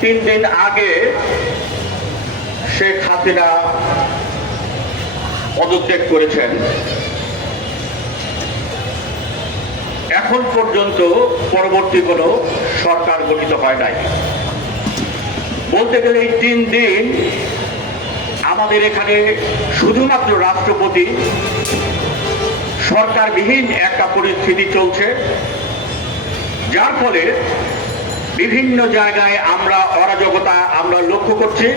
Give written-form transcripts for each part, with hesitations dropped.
3 দিন আগে শেখ হাসিনা পদত্যাগ করেছেন, এখন পর্যন্ত পরবর্তী কোনো সরকার গঠিত হয় নাই। বলতে গেলে এই 3 দিন আমাদের এখানে শুধুমাত্র রাষ্ট্রপতি সরকারবিহীন একটা পরিস্থিতি চলছে, যার ফলে বিভিন্ন জায়গায় আমরা অরাজকতা আমরা লক্ষ্য করছি।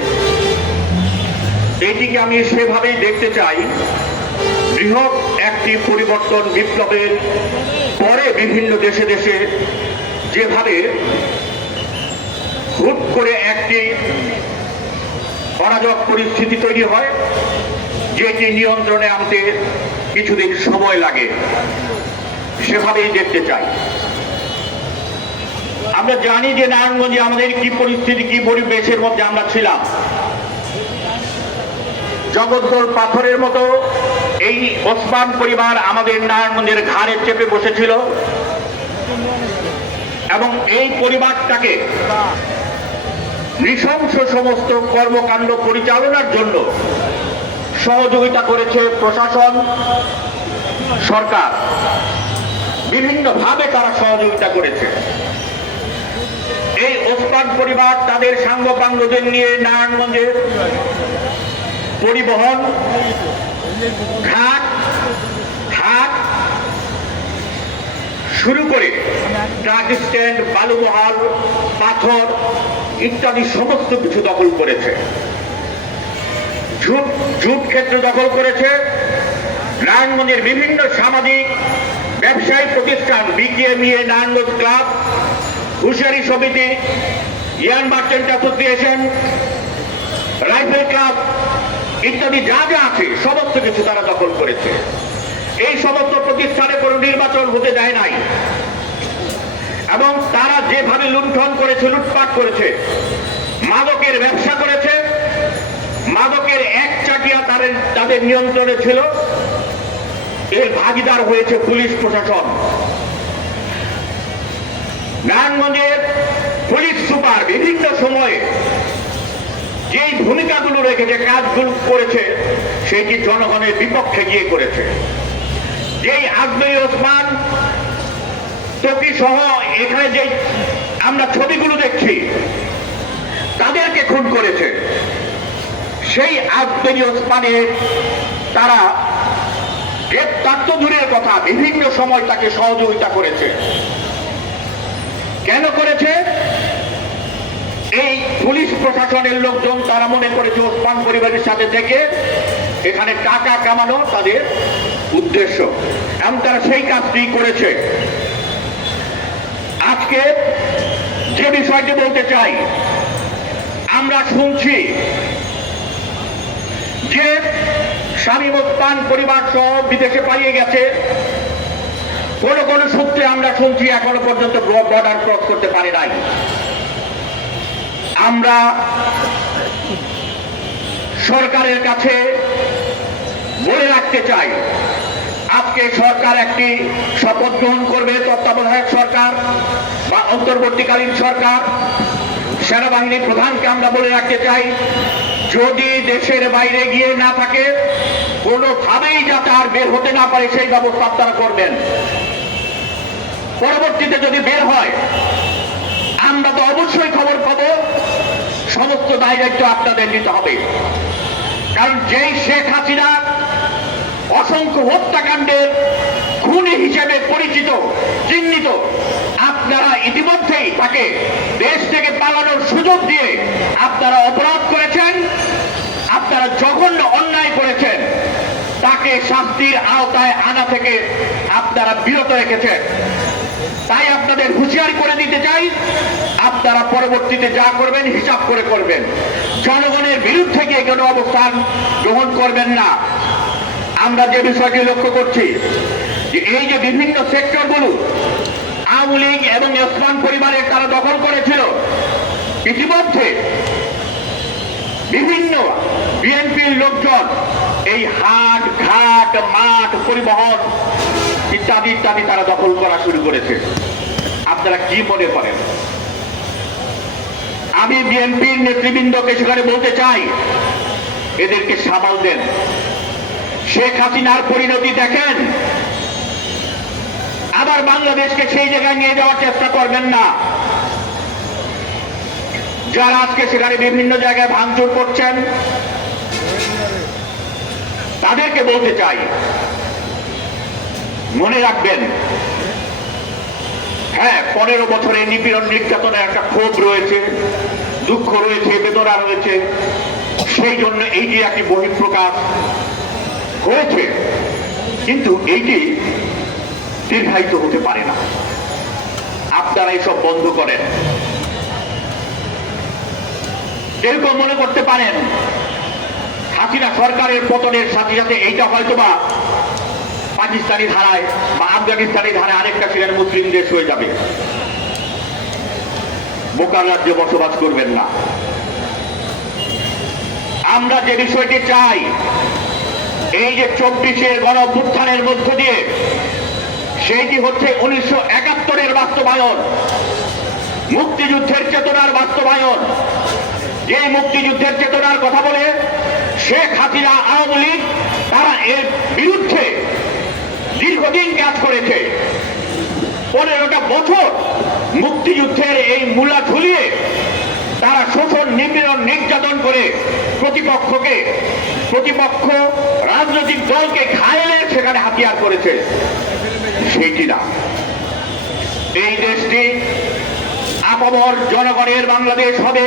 এটিকে আমি সেভাবেই দেখতে চাই, বৃহৎ একটি পরিবর্তন বিপ্লবের পরে বিভিন্ন দেশে দেশে যেভাবে হুট করে একটি অরাজক পরিস্থিতি তৈরি হয়, যেটি নিয়ন্ত্রণে আনতে কিছুদিন সময় লাগে, সেভাবেই দেখতে চাই। আমরা জানি যে নারায়ণগঞ্জে আমাদের কি পরিস্থিতি, কি পরিবেশের মধ্যে আমরা ছিলাম। জগদ্দল পাথরের মতো এই ওসমান পরিবার আমাদের নারায়ণগঞ্জের ঘাড়ে চেপে বসেছিল এবং এই পরিবারটাকে নৃশংস সমস্ত কর্মকাণ্ড পরিচালনার জন্য সহযোগিতা করেছে প্রশাসন, সরকার। বিভিন্নভাবে তারা সহযোগিতা করেছে। এই ওসমান পরিবার তাদের সাঙ্গপাঙ্গদের নিয়ে নারায়ণগঞ্জের পরিবহন, ঘাট, হাট শুরু করে ট্রাক স্ট্যান্ড, বালুমহাল, পাথর ইত্যাদি সমস্ত কিছু দখল করেছে। জুট ক্ষেত্র দখল করেছে। নারায়ণগঞ্জের বিভিন্ন সামাজিক ব্যবসায়ী প্রতিষ্ঠান, বিকেএমইএ, নারায়ণগঞ্জ ক্লাব, হুঁশিয়ারি সমিতি, ইয়ান মার্চেন্ট অ্যাসোসিয়েশন, রাইফেল ক্লাব ইত্যাদি যা যা আছে সমস্ত কিছু তারা দখল করেছে। এই সমস্ত প্রতিষ্ঠানে কোনো নির্বাচন হতে দেয় নাই এবং তারা যেভাবে লুণ্ঠন করেছে, লুটপাট করেছে, মাদকের ব্যবসা করেছে, মাদকের এক চাকিয়া তাদের নিয়ন্ত্রণে ছিল। এর ভাগিদার হয়েছে পুলিশ প্রশাসন। নারায়ণগঞ্জের পুলিশ সুপার বিভিন্ন সময়ে যেই ভূমিকাগুলো রেখেছে, কাজগুলো করেছে, সেটি জনগণের বিপক্ষে গিয়ে করেছে। যেই আজমেরী ওসমান, তকি সহ এখানে যে আমরা ছবিগুলো দেখছি, তাদেরকে খুন করেছে। সেই আজমেরী ওসমানের তারা গ্রেপ্তার তো দূরের কথা, বিভিন্ন সময় তাকে সহযোগিতা করেছে। কেন করেছে? এই পুলিশ প্রশাসনের লোকজন তারা মনে করেছে ওসমান পরিবারের সাথে থেকে এখানে টাকা কামানো তাদের উদ্দেশ্য এবং তারা সেই কাজটি করেছে। আজকে যে বিষয়টি বলতে চাই, আমরা শুনছি যে শামীম ওসমান পরিবার সহ বিদেশে পালিয়ে গেছে। কোন কোন সূত্রে আমরা শুনছি এখনো পর্যন্ত বর্ডার ক্রস করতে পারে নাই। আমরা সরকারের কাছে বলে রাখতে চাই, আজকে সরকার একটি শপথ গ্রহণ করবে, তত্ত্বাবধায়ক সরকার বা অন্তর্বর্তীকালীন সরকার। সেনাবাহিনী প্রধানকে আমরা বলে রাখতে চাই, যদি দেশের বাইরে গিয়ে না থাকে, কোনোভাবেই যাতে আর বের হতে না পারে সেই ব্যবস্থা আপনারা করবেন। পরবর্তীতে যদি বের হয়, আমরা তো অবশ্যই খবর পাবো, সমস্ত দায় দায়িত্ব আপনাদের নিতে হবে। কারণ যেই শেখ হাসিনা অসংখ্য হত্যাকাণ্ডের খুনি হিসেবে পরিচিত, চিহ্নিত, আপনারা ইতিমধ্যেই তাকে দেশ থেকে পালানোর সুযোগ দিয়ে আপনারা অপরাধ করেছেন, আপনারা জঘন্য অন্যায় করেছেন, তাকে শাস্তির আওতায় আনা থেকে আপনারা বিরত রেখেছেন। তাই আপনাদের হুঁশিয়ারি করে দিতে চাই, আপনারা পরবর্তীতে যা করবেন হিসাব করে করবেন। জনগণের বিরুদ্ধে গিয়ে কোনো অবস্থান গ্রহণ করবেন না। আমরা যে বিষয়টি লক্ষ্য করছি, যে এই যে বিভিন্ন সেক্টরগুলো আওয়ামী লীগ এবং ওসমান পরিবারের তারা দখল করেছিল, ইতিমধ্যে বিভিন্ন বিএনপির লোকজন এই হাট, ঘাট, মাঠ, পরিবহন ইত্যাদি ইত্যাদি তারা দখল করা শুরু করেছে। আপনারা কি মনে করেন? আমি বিএনপির নেতৃবৃন্দকে সেখানে বলতে চাই, এদেরকে সামাল দেন। শেখ হাসিনার পরিণতি দেখেন, আবার বাংলাদেশকে সেই জায়গায় নিয়ে যাওয়ার চেষ্টা করবেন না। যারা আজকে সেখানে বিভিন্ন জায়গায় ভাঙচুর করছেন, তাদেরকে বলতে চাই, মনে রাখবেন, হ্যাঁ 15 বছরের নিপীড়ন নির্যাতনের একটা ক্ষোভ রয়েছে, দুঃখ রয়েছে, বেদনা রয়েছে, সেই জন্য এই যে একটি বহিঃপ্রকাশ হয়েছে, কিন্তু এইটি দীর্ঘায়িত হতে পারে না। আপনারা এইসব বন্ধ করেন। কেউ কেউ মনে করতে পারেন হাসিনা সরকারের পতনের সাথে সাথে এইটা হয়তোবা পাকিস্তানি ধারায় বা আফগানিস্তানি ধারায় আরেকটা সেখানে মুসলিম দেশ হয়ে যাবে। বোকার রাজ্যে বসবাস করবেন না। আমরা যে বিষয়টি চাই, এই যে 24-এর গণ অভ্যুত্থানের মধ্য দিয়ে, সেইটি হচ্ছে 1971-এর বাস্তবায়ন, মুক্তিযুদ্ধের চেতনার বাস্তবায়ন। যে মুক্তিযুদ্ধের চেতনার কথা বলে শেখ হাসিনা, আওয়ামী লীগ, তারা এর বিরুদ্ধে দীর্ঘদিন কাজ করেছে। 15টা বছর মুক্তিযুদ্ধের এই মূলা ঝুলিয়ে তারা শোষণ, নিপীড়ন, নির্যাতন করে প্রতিপক্ষ রাজনৈতিক দলকে ঘায়েলের সেখানে হাতিয়ার করেছে। সেইটি না, এই দেশটি আপামর জনগণের বাংলাদেশ হবে,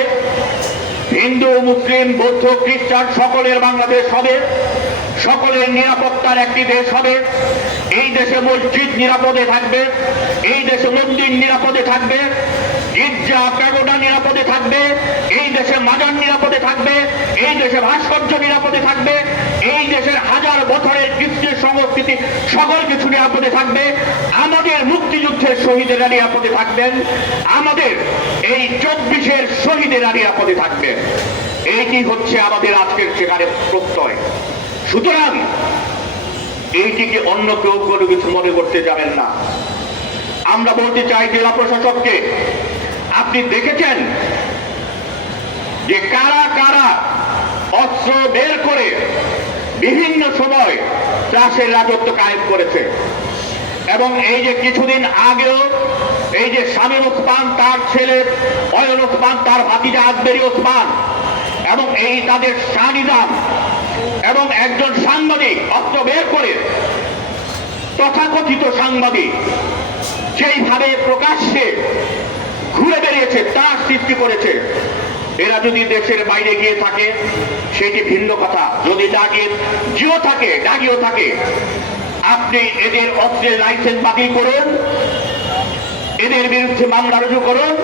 হিন্দু, মুসলিম, বৌদ্ধ, খ্রিস্টান সকলের বাংলাদেশ হবে, সকলের নিরাপত্তার একটি দেশ হবে। এই দেশে মসজিদ নিরাপদে থাকবে, এই দেশে মন্দির নিরাপদে থাকবে, গির্জা প্যাগোডা নিরাপদে থাকবে, এই দেশে মাজার নিরাপদে থাকবে, এই দেশে ভাস্কর্য নিরাপদে থাকবে, এই দেশের হাজার বছরের কৃষ্ণের সংস্কৃতি সকল কিছু নিরাপদে থাকবে। আমাদের মুক্তিযুদ্ধের শহীদেরা নিরাপদে থাকবেন, আমাদের এই 24-এর শহীদেরা নিরাপদে থাকবেন। এইটি হচ্ছে আমাদের আজকের সেখানে প্রত্যয়। সুতরাং এইটিকে অন্য কেউ কোনো কিছু মনে করতে যাবেন না। আমরা বলতে চাই জেলা প্রশাসককে, আপনি দেখেছেন যে কারা কারা অস্ত্র বের করে বিভিন্ন সময় ত্রাসের রাজত্ব কায়েম করেছে। এবং এই যে কিছুদিন আগেও এই যে শামীম ওসমান, তার ছেলে অয়ন ওসমান, তার ভাতিজা আজমেরী ওসমান, এবং এই তাদের শাহনিজাম এবং একজন সাংবাদিক অস্ত্র বের করে, তথাকথিত সাংবাদিক যেইভাবে প্রকাশ্যে ঘুরে বেরিয়েছে, তার সৃষ্টি করেছে। এরা যদি দেশের বাইরে গিয়ে থাকে সেটি ভিন্ন কথা, যদি ডাগিও থাকে, আপনি এদের অস্ত্রের লাইসেন্স বাতিল করুন, এদের বিরুদ্ধে মামলা রুজু করুন।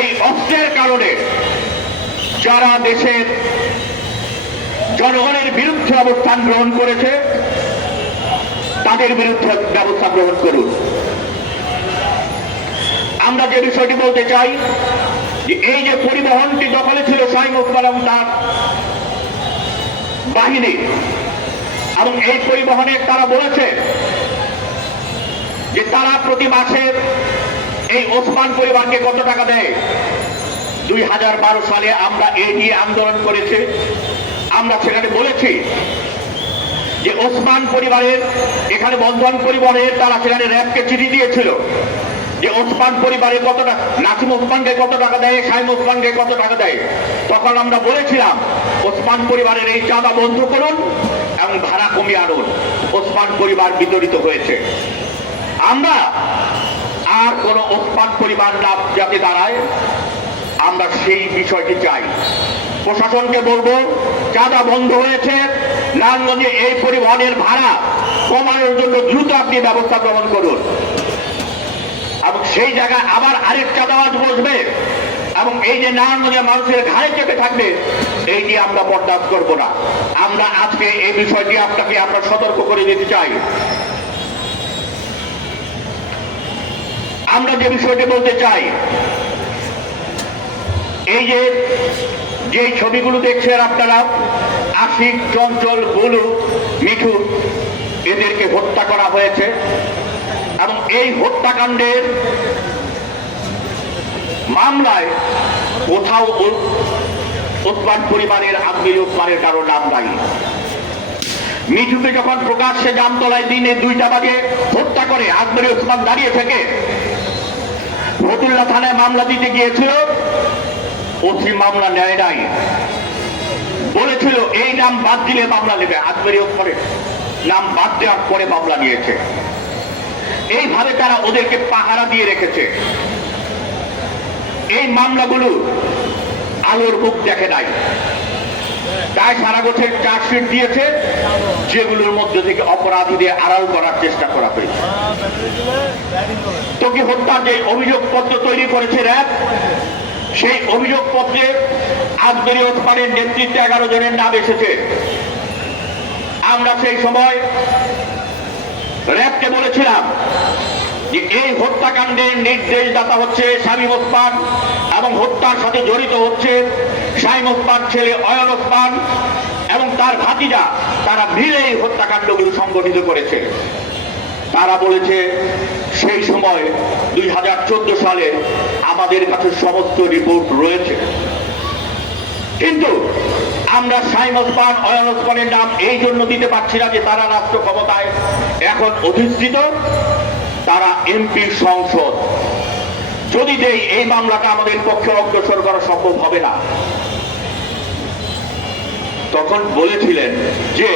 এই অস্ত্রের কারণে যারা দেশের জনগণের বিরুদ্ধে অবস্থান গ্রহণ করেছে তাদের বিরুদ্ধে ব্যবস্থা গ্রহণ করুন। আমরা যে বিষয়টি বলতে চাই, যে এই যে পরিবহনটি দখলে ছিল শামীম ওসমান এবং তার বাহিনী, এবং এই পরিবহনে তারা বলেছে যে তারা প্রতি মাসে এই ওসমান পরিবারকে কত টাকা দেয়। 2012 সালে আমরা এই নিয়ে আন্দোলন করেছি। আমরা সেখানে বলেছি যে ওসমান পরিবারের, এখানে বন্ধন পরিবারের, তারা সেখানে র্যাবকে চিঠি দিয়েছিল যে ওসমান পরিবারে কত টাকা, নাসিম ওসমানকে কত টাকা দেয়, শামীম ওসমানকে কত টাকা দেয়। তখন আমরা বলেছিলাম ওসমান পরিবারের এই চাঁদা বন্ধ করুন এবং ভাড়া কমিয়ে আনুন। ওসমান পরিবার বিতরিত হয়েছে। আমরা আর কোন ওসমান পরিবার না যাতে দাঁড়ায়, আমরা সেই বিষয়টি চাই। প্রশাসনকে বলবো, চাঁদা বন্ধ হয়েছে, নারায়ণগঞ্জে এই পরিবহনের ভাড়া কমানোর জন্য দ্রুত আপনি ব্যবস্থা গ্রহণ করুন। এবং সেই জায়গায় আবার আরেক চাঁদাবাজ বসবে এবং এই যে নারায়ণগঞ্জের মানুষের ঘাড়ে চেপে থাকবে, এইটি আমরা বরদাস্ত করব না। আমরা আজকে এই বিষয়টি আপনাকে আমরা সতর্ক করে দিতে চাই। আমরা যে বিষয়টি বলতে চাই, এই যে ছবিগুলো দেখছেন আপনারা, আশিক, চঞ্চল, বুলু, মিঠু, এদেরকে হত্যা করা হয়েছে এবং এই হত্যাকাণ্ডের মামলায় কোথাও ওসমান পরিবারের আব্দুল ওসমানের কারো নাম নাই। মিঠুকে যখন প্রকাশ্যে জামতলায় দিনে 2টা বাজে হত্যা করে আকবর ওসমান দাঁড়িয়ে থেকে ফতুল্লা থানায় মামলা দিতে গিয়েছিল, ওসি মামলা নেয় নাই, বলেছিল এই নাম বাদ দিলে মামলা নেবে। আকবর ওসমানের নাম বাদ দেওয়ার পরে মামলা নিয়েছে। এইভাবে তারা ওদেরকে পাহারা দিয়ে রেখেছে। এই মামলাগুলো আলোর মুখ দেখে নাই, তাই সারা বছর চার্জশিট দিয়েছে, যেগুলোর মধ্যে থেকে অপরাধীদের আড়াল করার চেষ্টা করা হয়েছে। তোকে হত্যার যে অভিযোগপত্র তৈরি করেছে র্যাব, সেই অভিযোগপত্রে আকবর ওসমানের নেতৃত্বে 11 জনের নাম এসেছে। আমরা সেই সময় র্যাবকে বলেছিলাম যে এই হত্যাকাণ্ডের নির্দেশদাতা হচ্ছে শামীম ওসমান এবং হত্যার সাথে জড়িত হচ্ছে শামীম ওসমান ছেলে অয়ন ওসমান এবং তার ভাতিজা, তারা মিলে এই হত্যাকাণ্ডগুলো সংগঠিত করেছে। তারা বলেছে সেই সময় 2014 সালে আমাদের কাছে সমস্ত রিপোর্ট রয়েছে, কিন্তু আমরা শামীম ওসমান অয়ন ওসমানের নাম এই জন্য দিতে পারছি না যে তারা রাষ্ট্র ক্ষমতায় এখন অধিষ্ঠিত, তারা এমপি সংসদ। যদি দেই এই মামলাটা আমাদের পক্ষে অগ্রসর করা সম্ভব হবে না। তখন বলেছিলেন যে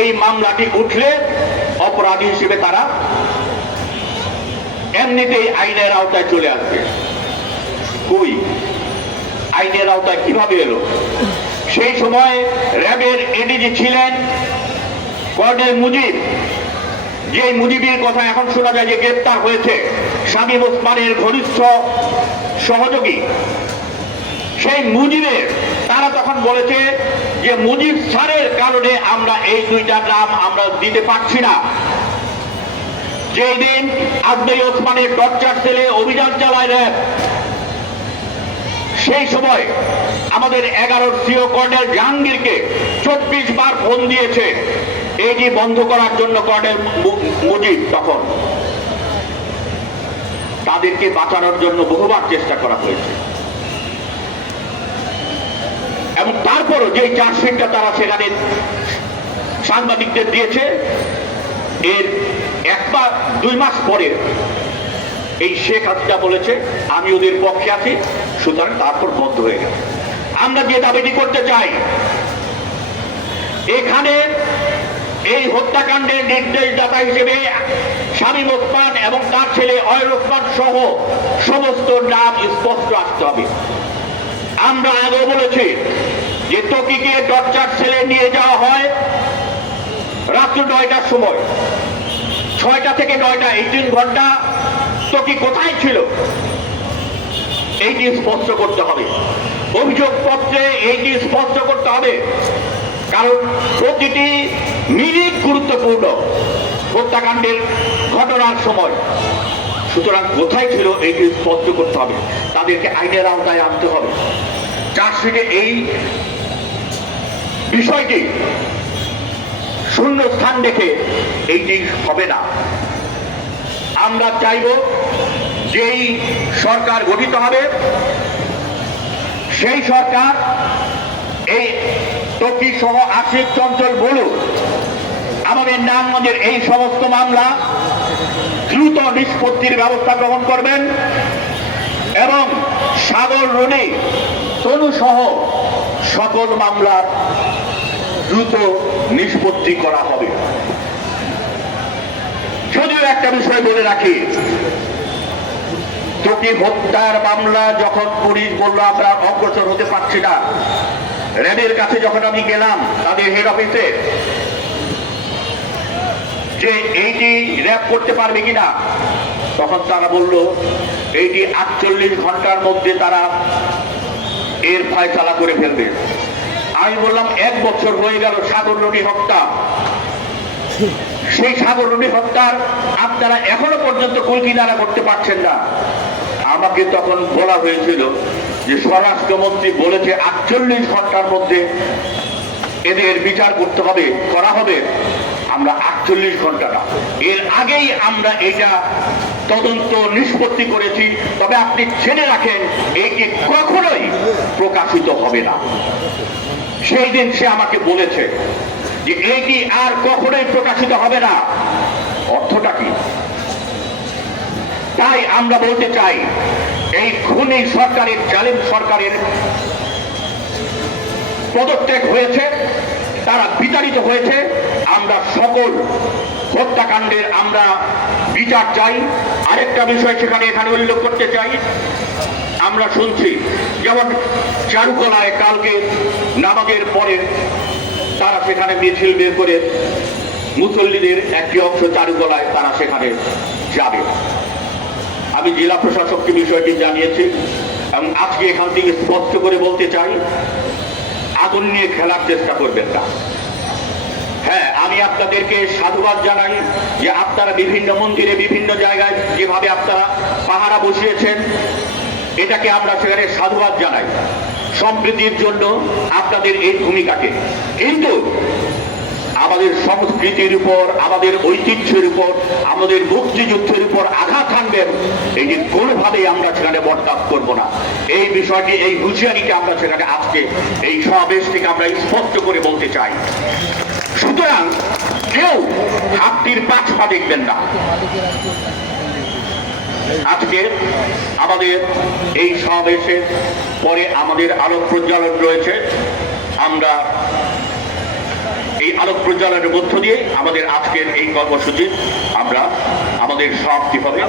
এই মামলাটি উঠলে অপরাধী হিসেবে তারা এমনিতেই আইনের আওতায় চলে আসবে। কই আইনের আওতায় কিভাবে এলো? সেই সময় র্যাবের এডিজি ছিলেন কর্নেল মুজিব, যে মুজিবের কথা এখন শোনা যায় যে গ্রেপ্তার হয়েছে, শামীম ওসমানের ঘনিষ্ঠ সহযোগী। সেই মুজিবের তারা তখন বলেছে যে মুজিব স্যারের কারণে আমরা এই 2টা নাম আমরা দিতে পারছি না। যেই দিন আকবর ওসমানের টর্চার সেলে অভিযান চালায় র্যাব, সেই সময় আমাদের 11 সিও কর্নেল জাহাঙ্গীরকে 24 বার ফোন দিয়েছে এটি বন্ধ করার জন্য। কর্নেল মুজিব তখন তাদেরকে বাঁচানোর জন্য বহুবার চেষ্টা করা হয়েছে, এবং তারপরও যে চার্জশিটটা তারা সেখানে সাংবাদিকদের দিয়েছে, এর 1 মাস পরে এই শেখ হাসিনা বলেছে আমি ওদের পক্ষে আছি, সুতরাং তারপর বন্ধ হয়ে গেল। আমরা যে দাবিটি করতে চাই, এখানে এই হত্যাকাণ্ডের নির্দেশদাতা হিসেবে শামীম ওসমান এবং তার ছেলে অয়ন ওসমান সহ সমস্ত নাম স্পষ্ট আসতে হবে। আমরা আগেও বলেছি যে ত্বকীকে টর্চার সেলে নিয়ে যাওয়া হয় রাত্র 9টার সময়, 6টা থেকে 9টা, এই 3 ঘন্টা ত্বকী কোথায় ছিল এইটি স্পষ্ট করতে হবে। অভিযোগপত্রে এইটি স্পষ্ট করতে হবে, কারণ প্রতিটি মিনিট গুরুত্বপূর্ণ হত্যাকাণ্ডের ঘটনার সময়। সুতরাং কোথায় ছিল এইটি স্পষ্ট করতে হবে, তাদেরকে আইনের আওতায় আনতে হবে। চার্জশিটে এই বিষয়টি শূন্য স্থান দেখে এইটি হবে না। আমরা চাইব যেই সরকার গঠিত হবে, সেই সরকার এই ত্বকী সহ আশিক চঞ্চল বলু আমাদের নারায়ণগঞ্জের এই সমস্ত মামলা দ্রুত নিষ্পত্তির ব্যবস্থা গ্রহণ করবেন, এবং সাগর রনি তনু সহ সকল মামলার দ্রুত নিষ্পত্তি করা হবে। যদিও একটা বিষয় বলে রাখি, ত্বকী হত্যার মামলা যখন পুলিশ বলল আমরা অগ্রসর হতে পারছি না, র্যাবের কাছে যখন আমি গেলাম তাদের হেড অফিসে যে এইটি র্যাব করতে পারবে কিনা, তখন তারা বলল এইটি 48 ঘন্টার মধ্যে তারা এর ফয়সালা করে ফেলবে। আমি বললাম 1 বছর হয়ে গেল সাগর রনি হত্যা, সেই সাগর রনি হত্যার আপনারা এখনো পর্যন্ত কুলকিনারা করতে পারছেন না। আমাকে তখন বলা হয়েছিল যে স্বরাষ্ট্রমন্ত্রী বলেছে 48 ঘন্টার মধ্যে এদের বিচার করতে হবে, করা হবে। আমরা 48 ঘন্টা না, এর আগেই আমরা এটা তদন্ত নিষ্পত্তি করেছি, তবে আপনি জেনে রাখেন এইটি কখনোই প্রকাশিত হবে না। সেই দিন সে আমাকে বলেছে যে এইটি আর কখনোই প্রকাশিত হবে না। অর্থটা কি? তাই আমরা বলতে চাই, এই খুনি সরকারের, জালিম সরকারের পদত্যাগ হয়েছে, তারা বিতাড়িত হয়েছে। আমরা সকল হত্যাকাণ্ডের আমরা বিচার চাই। আরেকটা বিষয় এখানে উল্লেখ করতে চাই, আমরা শুনছি যেমন চারুকলায় কালকে নামাজের পরে তারা সেখানে মিছিল বের করে মুসল্লিদের একটি অংশ চারুকলায় তারা সেখানে যাবে। আমি জেলা প্রশাসককে বিষয়টি জানিয়েছি এবং আজকে এখান থেকে স্পষ্ট করে বলতে চাই, আগুন নিয়ে খেলার চেষ্টা করবেন না। হ্যাঁ, আমি আপনাদেরকে সাধুবাদ জানাই যে আপনারা বিভিন্ন মন্দিরে, বিভিন্ন জায়গায় যেভাবে আপনারা পাহারা বসিয়েছেন, এটাকে আমরা সেখানে সাধুবাদ জানাই, সম্প্রীতির জন্য আপনাদের এই ভূমিকাকে। কিন্তু আমাদের সংস্কৃতির উপর, আমাদের ঐতিহ্যের উপর, আমাদের মুক্তিযুদ্ধের উপর আঘাত হানবেন, এটি কোনোভাবেই আমরা সেখানে বরদাস্ত করব না। এই বিষয়টি, এই হুঁশিয়ারিকে আমরা সেখানে আজকে এই সমাবেশ থেকে আমরা স্পষ্ট করে বলতে চাই। সুতরাং কেউ হাতির পাঁচ পা দেখবেন না। আজকে আমাদের এই সমাবেশের পরে আমাদের আলোক প্রজ্বালন রয়েছে। আমরা এই আলোক প্রজ্বালনের মধ্য দিয়ে আমাদের আজকের এই কর্মসূচি আমরা আমাদের সমাপ্তি হবে।